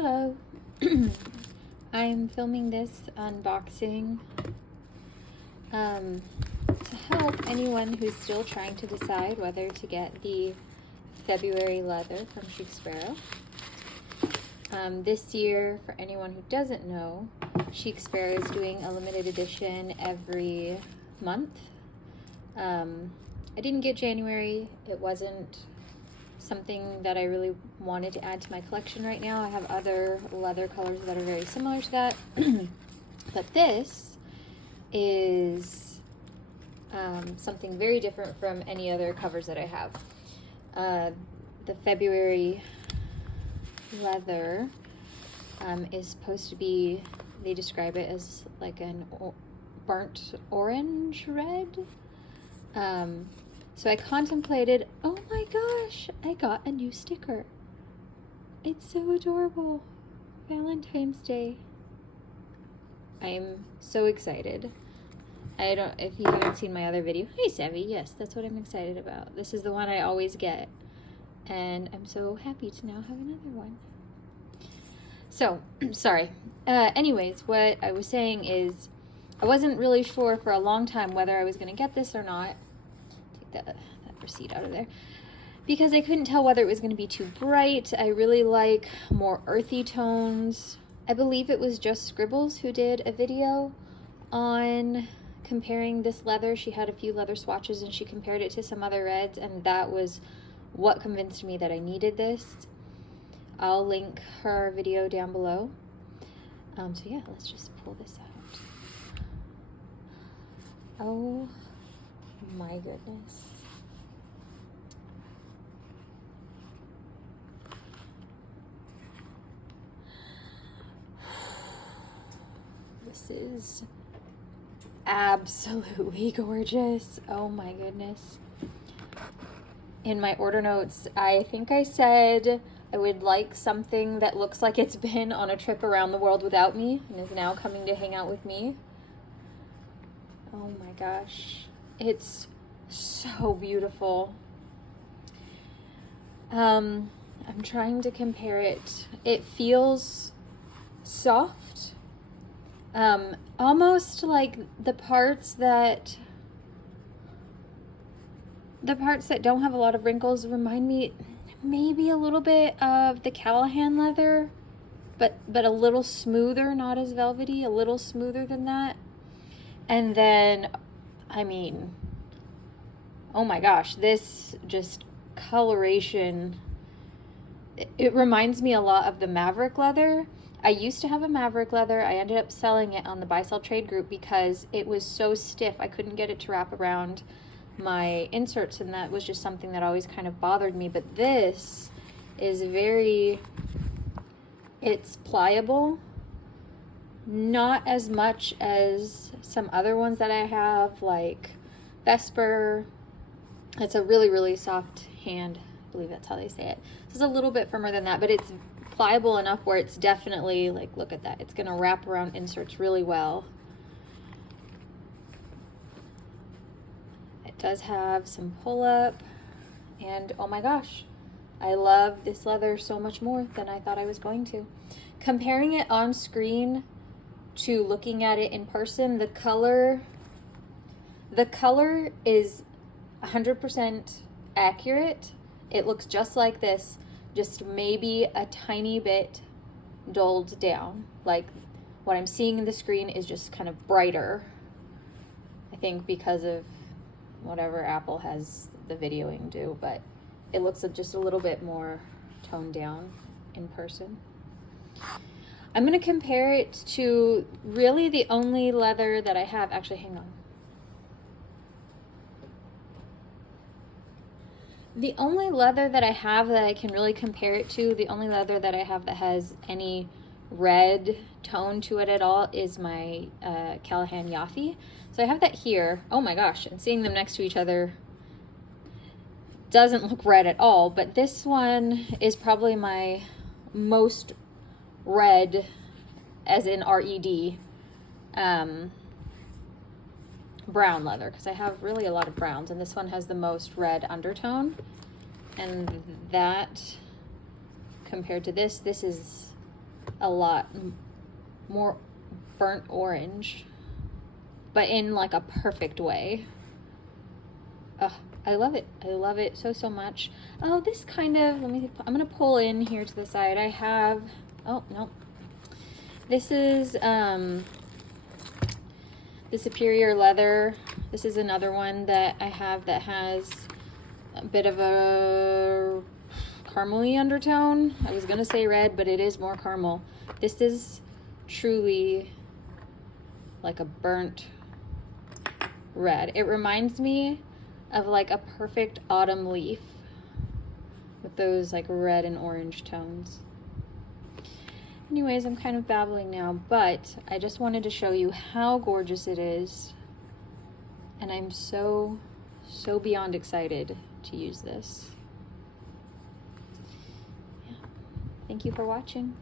Hello. I'm filming this unboxing to help anyone who's still trying to decide whether to get the February leather from Chic Sparrow. This year, for anyone who doesn't know, Chic Sparrow is doing a limited edition every month. I didn't get January. It wasn't something that I really wanted to add to my collection right now. I have other leather colors that are very similar to that. But this is something very different from any other covers that I have. The February leather is supposed to be, they describe it as like an burnt orange red. So I contemplated, oh my gosh, I got a new sticker. It's so adorable. Valentine's Day. I'm so excited. If you haven't seen my other video, hey Savvy, yes, that's what I'm excited about. This is the one I always get. And I'm so happy to now have another one. So, sorry. Anyways, what I was saying is, I wasn't really sure for a long time whether I was going to get this or not. Take that receipt out of there. Because I couldn't tell whether it was going to be too bright. I really like more earthy tones. I believe it was just Scribbles who did a video on comparing this leather. She had a few leather swatches and she compared it to some other reds, and that was what convinced me that I needed this. I'll link her video down below. So yeah, let's just pull this out. Oh my goodness. This is absolutely gorgeous. Oh my goodness. In my order notes, I think I said I would like something that looks like it's been on a trip around the world without me and is now coming to hang out with me. Oh my gosh. It's so beautiful. I'm trying to compare it. It feels soft. Almost like the parts that don't have a lot of wrinkles remind me maybe a little bit of the Callahan leather, but a little smoother, not as velvety, a little smoother than that. And then, I mean, oh my gosh, this just coloration, it reminds me a lot of the Maverick leather. I used to have a Maverick leather. I ended up selling it on the buy sell trade group because it was so stiff. I couldn't get it to wrap around my inserts, and that was just something that always kind of bothered me. But this is it's pliable, not as much as some other ones that I have, like Vesper. It's a really, really soft hand. I believe that's how they say it. This is a little bit firmer than that, but it's pliable enough where it's definitely, like, look at that. It's gonna wrap around inserts really well. It does have some pull up, and oh my gosh, I love this leather so much more than I thought I was going to. Comparing it on screen to looking at it in person, the color is 100% accurate. It looks just like this, just maybe a tiny bit dulled down. Like, what I'm seeing in the screen is just kind of brighter, I think because of whatever Apple has the videoing do, but it looks just a little bit more toned down in person. I'm going to compare it to really the only leather that I have. Actually, hang on. The only leather that I have that I can really compare it to, the only leather that I have that has any red tone to it at all, is my Callahan Yaffe. So I have that here. Oh my gosh, and seeing them next to each other doesn't look red at all, but this one is probably my most red, as in R-E-D, brown leather, because I have really a lot of browns, and this one has the most red undertone, and that compared to this is a lot more burnt orange, but in like a perfect way. Ugh, I love it. I love it so, so much. Oh, this kind of, I'm gonna pull in here to the side. I have, oh, no. This is the Superior Leather. This is another one that I have that has a bit of a caramely undertone. I was gonna say red, but it is more caramel. This is truly like a burnt red. It reminds me of like a perfect autumn leaf with those like red and orange tones. Anyways, I'm kind of babbling now, but I just wanted to show you how gorgeous it is. And I'm so, so beyond excited to use this. Yeah. Thank you for watching.